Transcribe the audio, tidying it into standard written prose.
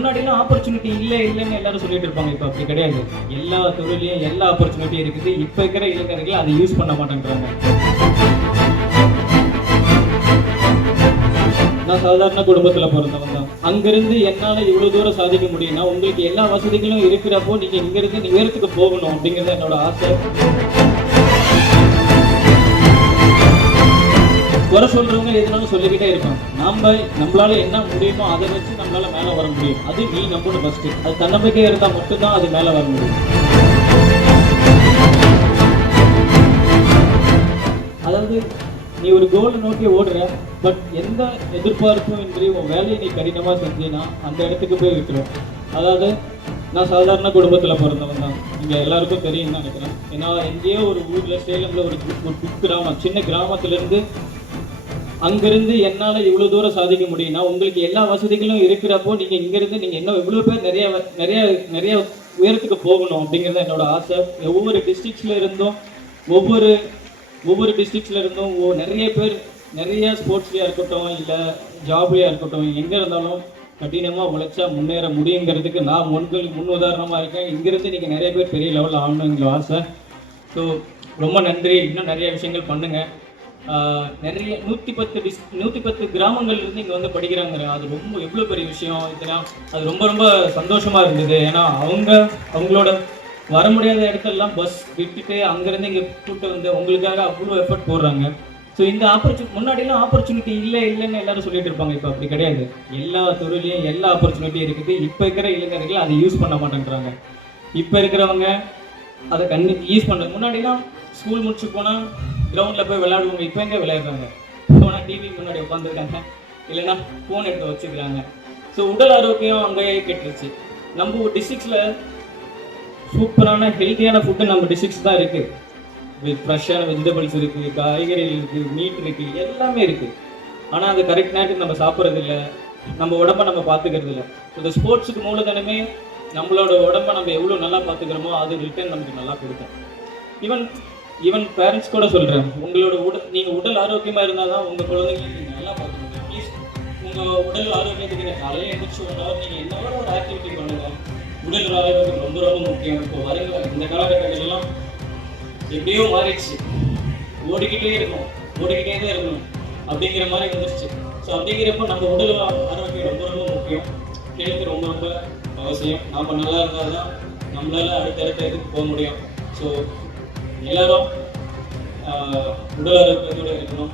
முன்னாடிலாம் ஆப்பர்ச்சுனிட்டி இல்லைன்னு எல்லாரும் சொல்லிட்டு இருப்பாங்க. இப்போ அப்படி கிடையாது. எல்லா தொழிலையும் எல்லா ஆப்பர்ச்சுனிட்டியும் இருக்குது. இப்போ இருக்கிற இளைஞர்கள் அதை யூஸ் பண்ண மாட்டேங்கிறாங்க. நான் சாதாரண குடும்பத்தில் பிறந்தவன் தான். அங்கிருந்து என்னால் இவ்வளோ தூரம் சாதிக்க முடியும்னா உங்களுக்கு எல்லா வசதிகளும் இருக்கிறப்போ நீங்கள் இங்கிருந்து உயரத்துக்கு போகணும் அப்படிங்கிறது என்னோட ஆசை. குறை சொல்றவங்க எதுனாலும் சொல்லிக்கிட்டே இருப்பாங்க. நம்மளால என்ன முடியுமோ அதை வச்சு நம்மளால மேலே வர முடியும். அது நீ நம்பணும் ஃபர்ஸ்ட். அது தன்னம்பிக்கை இருந்தால் மட்டும்தான் அது மேலே வர முடியும். அதாவது நீ ஒரு கோலை நோக்கி ஓடுற, பட் எந்த எதிர்பார்ப்பும் இன்றி உன் வேலையை நீ கடினமாக செஞ்சீன்னா அந்த இடத்துக்கு போய் விட்டுரும். அதாவது நான் சாதாரண குடும்பத்தில் பிறந்தவன் தான். இங்கே எல்லாருக்கும் தெரியும்னு நினைக்கிறேன். ஏன்னா எங்கேயோ ஒரு ஊரில் சேலமில் ஒரு குக்கிராமம், சின்ன கிராமத்துலேருந்து அங்கிருந்து என்னால் இவ்வளோ தூரம் சாதிக்க முடியும்னா உங்களுக்கு எல்லா வசதிகளும் இருக்கிறப்போ நீங்கள் இங்கேருந்து நீங்கள் இன்னும் இவ்வளோ பேர் நிறைய உயரத்துக்கு போகணும் அப்படிங்கிறது என்னோட ஆசை. ஒவ்வொரு டிஸ்ட்ரிக்ஸில் இருந்தும் ஒவ்வொரு டிஸ்ட்ரிக்ஸில் இருந்தும் நிறைய பேர் நிறைய ஸ்போர்ட்ஸ்லையாக இருக்கட்டும் இல்லை ஜாப்லையாக இருக்கட்டும் எங்கே இருந்தாலும் கடினமாக உழைச்சா முன்னேற முடியுங்கிறதுக்கு நான் முன் உதாரணமாக இருக்கேன். இங்கிருந்து நீங்கள் நிறைய பேர் பெரிய லெவலில் ஆகணுங்கிற ஆசை. ஸோ ரொம்ப நன்றி. இன்னும் நிறைய விஷயங்கள் பண்ணுங்கள். நிறைய 110 கிராமங்கள்லேருந்து இங்கே வந்து படிக்கிறாங்க. அது எவ்வளோ பெரிய விஷயம். இதெல்லாம் அது ரொம்ப சந்தோஷமாக இருந்தது. ஏன்னா அவங்களோட வர முடியாத இடத்துலலாம் பஸ் விட்டுட்டு அங்கேருந்து இங்கே கூப்பிட்டு வந்து உங்களுக்காக அவ்வளோ எஃபர்ட் போடுறாங்க. ஸோ இந்த முன்னாடிலாம் ஆப்பர்ச்சுனிட்டி இல்லைன்னு எல்லாரும் சொல்லிட்டு இருப்பாங்க. இப்போ அப்படி கிடையாது. எல்லா தொழிலையும் எல்லா ஆப்பர்ச்சுனிட்டியும் இருக்குது. இப்போ இருக்கிற இளைஞர்கள் அதை யூஸ் பண்ண மாட்டேங்கிறாங்க. இப்போ இருக்கிறவங்க அதை யூஸ் பண்ணுறாங்க. முன்னாடிலாம் ஸ்கூல் முடிச்சு போனால் கிரவுண்டில் போய் விளையாடுவாங்க. இப்போ எங்கே விளையாடுறாங்க? போனால் டிவி முன்னாடி உட்காந்துருக்காங்க, இல்லைன்னா ஃபோன் எடுத்து வச்சுக்கிறாங்க. ஸோ உடல் ஆரோக்கியம் அங்கேயே கெட்டுருச்சு. நம்ம டிஸ்ட்ரிக்ஸில் சூப்பரான ஹெல்த்தியான ஃபுட்டு நம்ம டிஸ்ட்ரிக்ஸ் தான் இருக்குது. ஃப்ரெஷ்ஷான வெஜிடபிள்ஸ் இருக்குது, காய்கறிகள் இருக்குது, மீட் இருக்குது, எல்லாமே இருக்குது. ஆனால் அது கரெக்ட் நேரத்துக்கு நம்ம சாப்பிட்றதில்ல, நம்ம உடம்பை நம்ம பார்த்துக்கிறது இல்லை. இந்த ஸ்போர்ட்ஸுக்கு மூலதனமே நம்மளோட உடம்பை நம்ம எவ்வளோ நல்லா பார்த்துக்கிறோமோ அது ரிட்டர்ன் நமக்கு நல்லா கொடுக்கும். ஈவன் பேரண்ட்ஸ் கூட சொல்கிறேன், உங்களோட நீங்கள் உடல் ஆரோக்கியமாக இருந்தால் தான் உங்கள் குழந்தைங்களுக்கு நீங்கள் நல்லா பார்க்க முடியும். ப்ளீஸ் உங்கள் உடல் ஆரோக்கியத்துக்கு நீங்கள் காலையில் எழுந்திரிச்சு 1 hour நீங்கள் என்ன ஒரு ஆக்டிவிட்டி பண்ணுங்கள். உடல் ஆரோக்கியம் ரொம்ப முக்கியம். இப்போ வருங்க இந்த காலகட்டங்கள்லாம் எப்படியோ மாறிடுச்சு. ஓடிக்கிட்டே தான் இருக்கணும் அப்படிங்கிற மாதிரி வந்துருச்சு. ஸோ அப்படிங்கிறப்ப நம்ம உடல் ஆரோக்கியம் ரொம்ப முக்கியம். ஹெல்த் ரொம்ப அவசியம். நம்ம நல்லா இருந்தால் தான் நம்மளால் அடுத்த இதுக்கு போக முடியும். ஸோ எல்லாரும் உடல் ஆரோக்கியத்தோடு இருக்கணும்.